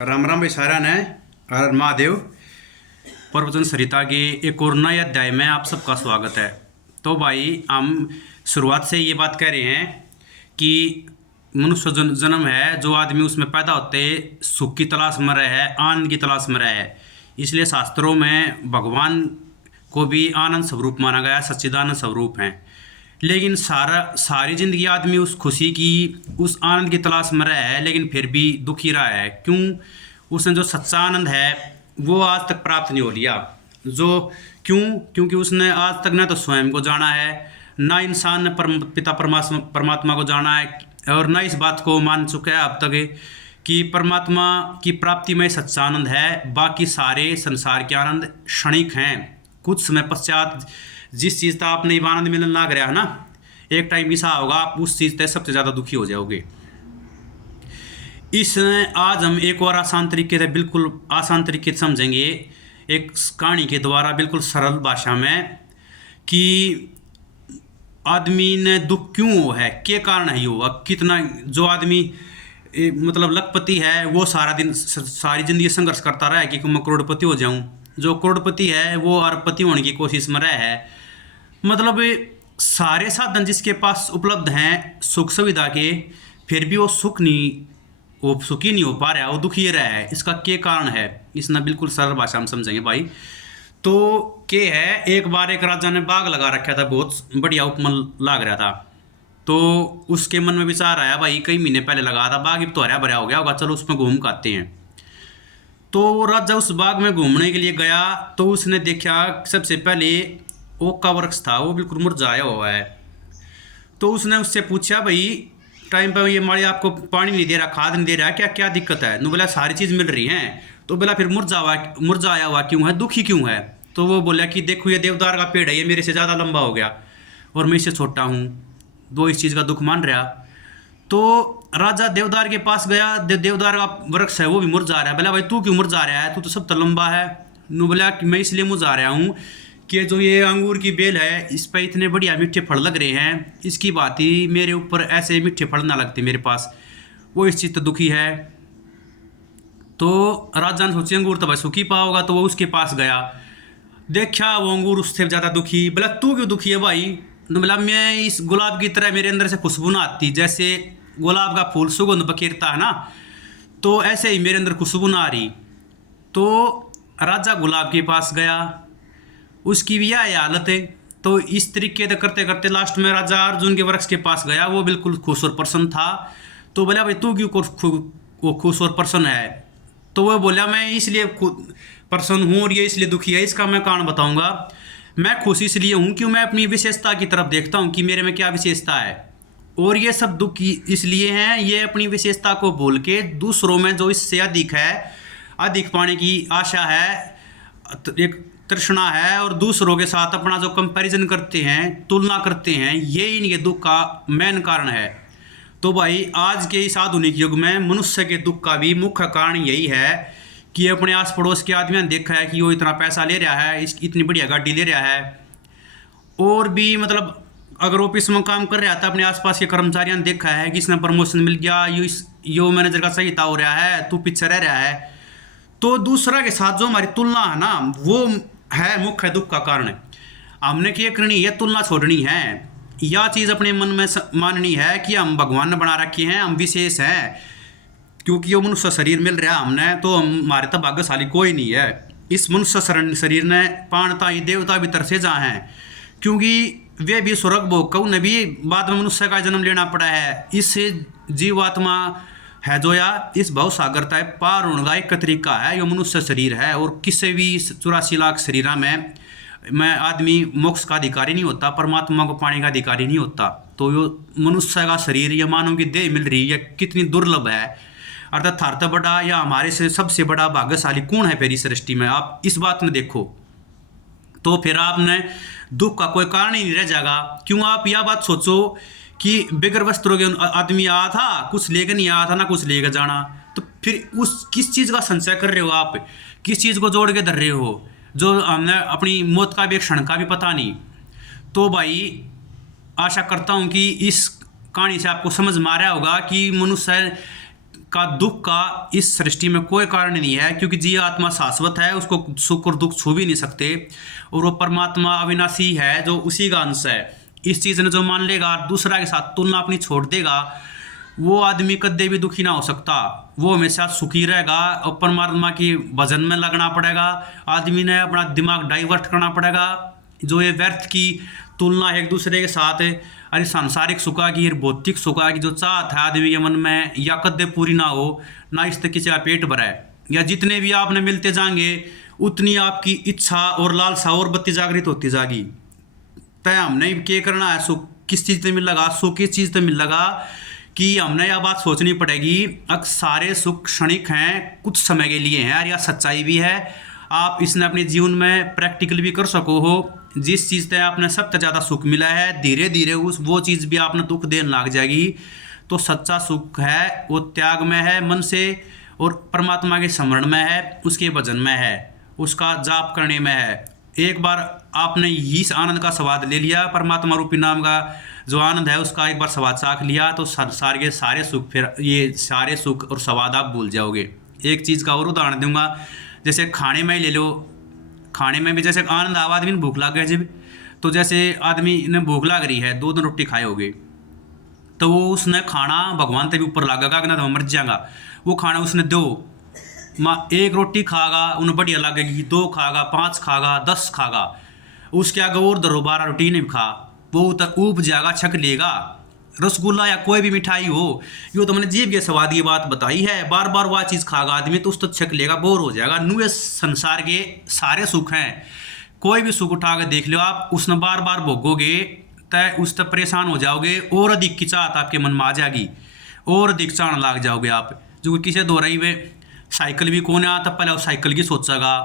राम राम भाई सारा ने हर महादेव। प्रवचन सरिता के एक और नए अध्याय में आप सबका स्वागत है। तो भाई हम शुरुआत से ये बात कह रहे हैं कि मनुष्य जन्म है, जो आदमी उसमें पैदा होते सुख की तलाश में रहे है, आनंद की तलाश में रहे है। इसलिए शास्त्रों में भगवान को भी आनंद स्वरूप माना गया, सच्चिदानंद स्वरूप हैं। लेकिन सारी जिंदगी आदमी उस खुशी की, उस आनंद की तलाश में रहा है, लेकिन फिर भी दुखी रहा है। क्यों? उसने जो सच्चा आनंद है वो आज तक प्राप्त नहीं हो लिया। क्योंकि उसने आज तक ना तो स्वयं को जाना है, ना इंसान ने पिता परमात्मा को जाना है, और ना इस बात को मान चुका है अब तक कि परमात्मा की प्राप्ति में सच्चा आनंद है। बाकी सारे संसार के आनंद क्षणिक हैं। कुछ समय पश्चात जिस चीज़ का आपने आनंद मिलने लग रहा है ना, एक टाइम ऐसा होगा आप उस चीज़ से सबसे ज़्यादा दुखी हो जाओगे। इसमें आज हम एक और आसान तरीके से, बिल्कुल आसान तरीके से समझेंगे एक कहानी के द्वारा, बिल्कुल सरल भाषा में, कि आदमी ने दुख क्यों हो है, क्या कारण है यो। अब कितना जो आदमी मतलब लखपति है वो सारा दिन सारी जिंदगी संघर्ष करता रहा है कि मैं करोड़पति हो जाऊं। जो करोड़पति है वो अरबपति होने की कोशिश में रहा है। मतलब सारे साधन जिसके पास उपलब्ध हैं सुख सुविधा के, फिर भी वो सुखी नहीं हो पा रहा, वो दुखी रहा है। इसका क्या कारण है, इसने बिल्कुल सरल भाषा में समझेंगे भाई। तो क्या है, एक बार एक राजा ने बाग लगा रखा था, बहुत बढ़िया उपमन लग रहा था। तो उसके मन में विचार आया, भाई कई महीने पहले लगा था बाग, अब तो हरा भरा हो गया होगा, चलो उसमें घूम के आते हैं। तो राजा उस बाग में घूमने के लिए गया तो उसने देखा सबसे पहले ओक का वृक्ष था, वो बिल्कुल मुरझाया हुआ है। तो उसने उससे पूछा, भाई टाइम पर ये माली आपको पानी नहीं दे रहा, खाद नहीं दे रहा, क्या क्या दिक्कत है? नो बोला सारी चीज़ मिल रही हैं। तो बोला फिर मुरझाया हुआ क्यों है, दुखी क्यों है? तो वो बोला कि देखो ये देवदार का पेड़ है, ये मेरे से ज़्यादा लंबा हो गया और मैं इससे छोटा हूँ, दो इस चीज़ का दुख मान रहा। तो राजा देवदार के पास गया, देवदार का वृक्ष है वो भी मुरझा रहा है। बोला भाई तू क्यों मुरझा रहा है, तू तो सब तो लंबा है। नो बोला कि मैं इसलिए मुरझा रहा हूँ कि जो ये अंगूर की बेल है इस पर इतने बढ़िया मीठे फल लग रहे हैं, इसकी बात ही मेरे ऊपर ऐसे मीठे फल ना लगते मेरे पास, वो इस चीज़ तो दुखी है। तो राजा ने सोचे अंगूर तो भाई सुखी पाओगा, तो वो उसके पास गया, देखा वो अंगूर उससे ज़्यादा दुखी। बोला तू क्यों दुखी है भाई? तो बोला मैं इस गुलाब की तरह मेरे अंदर से खुशबू ना आती, जैसे गुलाब का फूल सुगंध बखेरता है ना, तो ऐसे ही मेरे अंदर खुशबू ना आ रही। तो राजा गुलाब के पास गया, उसकी भी यह हालत है। तो इस तरीके से करते करते लास्ट में राजा अर्जुन के वृक्ष के पास गया, वो बिल्कुल खुश और प्रसन्न था। तो बोला भाई तू क्यों वो खुश और प्रसन्न है? तो वो बोला मैं इसलिए प्रसन्न हूँ और ये इसलिए दुखी है, इसका मैं कारण बताऊंगा। मैं खुश इसलिए हूँ कि मैं अपनी विशेषता की तरफ देखता हूँ कि मेरे में क्या विशेषता है, और ये सब दुख इसलिए हैं, ये अपनी विशेषता को भूल के दूसरों में जो इससे अधिक है, अधिक पाने की आशा है, एक तृष्णा है, और दूसरों के साथ अपना जो कंपैरिजन करते हैं, तुलना करते हैं, ये इनके दुख का मेन कारण है। तो भाई आज के इस आधुनिक युग में मनुष्य के दुख का भी मुख्य कारण यही है कि अपने आस पड़ोस के आदमी ने देखा है कि वो इतना पैसा ले रहा है, इतनी बढ़िया गाड़ी ले रहा है, और भी मतलब अगर ऑफिस में काम कर रहा था अपने आसपास के कर्मचारियों ने देखा है कि इसने प्रमोशन मिल गया, यो मैनेजर का सही हो रहा है, तू पीछे रह रहा है। तो दूसरा के साथ जो हमारी तुलना है ना, वो है मुख्य दुख का कारण। हमने क्या करनी है, तुलना छोड़नी है, यह चीज़ अपने मन में माननी है कि हम भगवान ने बना रखे हैं, हम विशेष हैं, क्योंकि वो मनुष्य शरीर मिल रहा है हमने, तो हमारे तो भाग्यशाली कोई नहीं है। इस मनुष्य शरीर ने पाणता ही देवता भी तरसे जा हैं, क्योंकि वे भी स्वर्ग भोग का, उन्हें भी बाद में मनुष्य का जन्म लेना पड़ा है। इस जीवात्मा है जो या इस भव सागरता है पार होने का एक तरीका है, यो मनुष्य शरीर है। और किसी भी 84 लाख शरीरा में आदमी मोक्ष का अधिकारी नहीं होता, परमात्मा को पाने का अधिकारी नहीं होता। तो यो मनुष्य का शरीर या मानव की देह मिल रही है, कितनी दुर्लभ है। अर्थात थारता बड़ा या हमारे से सबसे बड़ा भाग्यशाली कौन है फिर इस सृष्टि में? आप इस बात में देखो, तो फिर आपने दुख का कोई कारण ही नहीं रह जाएगा। क्यों? आप यह बात सोचो कि बगैर वस्त्रों के आदमी आया था, कुछ लेकर नहीं आया था ना कुछ लेकर जाना, तो फिर उस किस चीज़ का संचय कर रहे हो आप, किस चीज़ को जोड़ के धर रहे हो, जो हमने अपनी मौत का भी एक क्षण का भी पता नहीं। तो भाई आशा करता हूँ कि इस कहानी से आपको समझ में आ रहा होगा कि मनुष्य का दुख का इस सृष्टि में कोई कारण नहीं है, क्योंकि जी आत्मा शाश्वत है, उसको सुख और दुख छू भी नहीं सकते, और वो परमात्मा अविनाशी है जो उसी का अंश है। इस चीज़ ने जो मान लेगा, दूसरा के साथ तुलना अपनी छोड़ देगा, वो आदमी कदे भी दुखी ना हो सकता, वो हमेशा सुखी रहेगा। और परमात्मा की भजन में लगना पड़ेगा, आदमी ने अपना दिमाग डाइवर्ट करना पड़ेगा। जो ये व्यर्थ की तुलना एक दूसरे के साथ, अरे सांसारिक सुखा की, भौतिक सुखा की जो चाहत है आदमी के मन में, या कदे पूरी ना हो, ना इससे किसी का पेट भरा है, या जितने भी आपने मिलते जाएंगे उतनी आपकी इच्छा और लालसा और बत्ती जागृत होती जाएगी। तय हमने क्या करना है, सुख किस चीज़ से मिल लगा, सुख किस चीज़ से मिल लगा, कि हमने यह बात सोचनी पड़ेगी अब सारे सुख क्षणिक हैं, कुछ समय के लिए हैं, और यह सच्चाई भी है। आप इसने अपने जीवन में प्रैक्टिकल भी कर सको हो। जिस चीज़ से आपने सबसे ज़्यादा सुख मिला है, धीरे धीरे वो चीज़ भी आपने दुख देने लग जाएगी। तो सच्चा सुख है वो त्याग में है, मन से, और परमात्मा के स्मरण में है, उसके भजन में है, उसका जाप करने में है। एक बार आपने इस आनंद का स्वाद ले लिया, परमात्मा रूपी नाम का जो आनंद है उसका एक बार स्वाद चाख लिया, तो सारे सुख, फिर ये सारे सुख और स्वाद आप भूल जाओगे। एक चीज़ का और उदाहरण दूंगा, जैसे खाने में ही ले लो, खाने में भी जैसे आनंद आवा, आदमी ने भूख लग गया जब, तो जैसे आदमी ने भूख लग रही है, 2 दिन रोटी खाए होगे, तो वो उसने खाना भगवान से भी ऊपर लगेगा कि ना तो मर जाएगा, वो खाना उसने दो, एक रोटी खागा उन्हें बढ़िया लगेगी, 2 खागा, 5 खागा, 10 खागा, उसके आगे और 12 रोटी नहीं खा, वो ऊब जाएगा, छक लेगा। रसगुल्ला या कोई भी मिठाई हो, यो तो मैंने जीभ के स्वाद की बात बताई है, बार बार वह चीज़ खागा आदमी तो उस तो छक लेगा, बोर हो जाएगा। नु ये संसार के सारे सुख हैं, कोई भी सुख उठा के देख लो आप, उसने बार बार भोगोगे तय उस तक परेशान हो जाओगे, और अधिक की चाहत आपके मन में आ जाएगी, और अधिक चाहने लग जाओगे आप। जो किसी दो रही वे साइकिल भी कौन आता, पहले वो साइकिल की सोचेगा,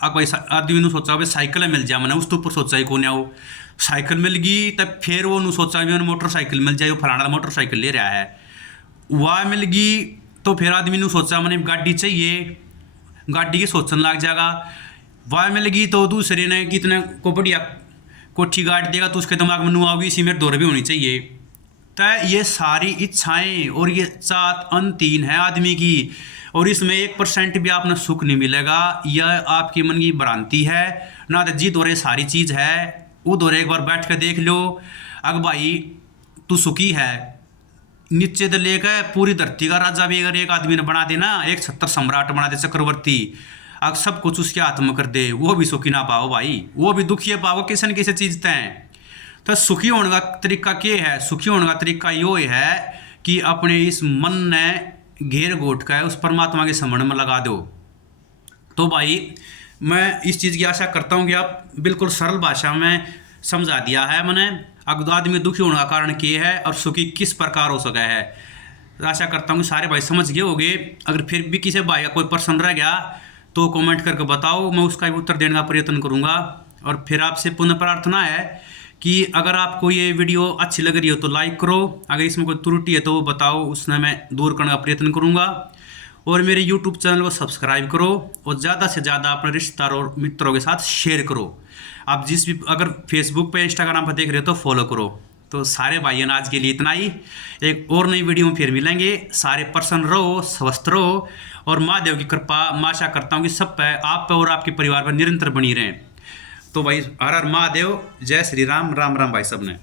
अब भाई आदमी ने सोचा भाई साइकिल मिल जाए, मैंने उसके ऊपर सोचा ही कौन आओ, साइकिल मिल गई तब फिर वो सोचा भी मैंने मोटरसाइकिल मिल जाए, वो फलाना मोटरसाइकिल ले रहा है, वह मिल गई तो फिर आदमी ने सोचा मैंने गाड़ी चाहिए, गाड़ी की सोचने लग जाएगा। वह मिल गई तो दूसरे ने कितने को बढ़िया कोठी गाड़ी देगा, तो उसके दिमाग में नु आओगी इसी में दौड़ भी होनी चाहिए। तो ये सारी इच्छाएं और ये चाहत अंतहीन है आदमी की, और इसमें 1% भी आपने सुख नहीं मिलेगा, यह आपकी मन की भ्रांति है ना। तो जी दौरे सारी चीज़ है, वो दौरे एक बार बैठ कर देख लो, अगर भाई तू सुखी है, नीचे से लेकर पूरी धरती का राजा भी अगर एक आदमी ने बना देना, एक 70 सम्राट बना दे चक्रवर्ती, अगर सब कुछ उसके हाथ में कर दे, वो भी सुखी ना पाओ भाई, वो भी दुखी पाओ किसी न किसी चीज़ तय। तो सुखी होने का तरीका क्या है? सुखी होने का तरीका यो है कि अपने इस मन ने घेर घोट कर उस परमात्मा के स्मरण में लगा दो। तो भाई मैं इस चीज़ की आशा करता हूँ कि आप बिल्कुल सरल भाषा में समझा दिया है मैंने, अगर आदमी दुखी होने का कारण क्या है और सुखी किस प्रकार हो सका है। आशा करता हूँ सारे भाई समझ गए होंगे। अगर फिर भी किसी भाई का कोई प्रश्न रह गया तो कमेंट करके बताओ, मैं उसका भी उत्तर देने का प्रयत्न करूँगा। और फिर आपसे पुनः प्रार्थना है कि अगर आपको ये वीडियो अच्छी लग रही हो तो लाइक करो, अगर इसमें कोई त्रुटि है तो वो बताओ, उसमें मैं दूर करने का प्रयत्न करूँगा। और मेरे YouTube चैनल को सब्सक्राइब करो और ज़्यादा से ज़्यादा अपने रिश्तेदारों और मित्रों के साथ शेयर करो। आप जिस भी अगर फेसबुक पे इंस्टाग्राम पर देख रहे हो तो फॉलो करो। तो सारे भाइयों आज के लिए इतना ही, एक और नई वीडियो में फिर मिलेंगे। सारे प्रसन्न रहो, स्वस्थ रहो, और महादेव की कृपा मैं आशा करता हूँ कि सब पे, आप पे और आपके परिवार पर निरंतर बनी रहें। तो भाई हर हर महादेव, जय श्री राम, राम राम भाई सब ने।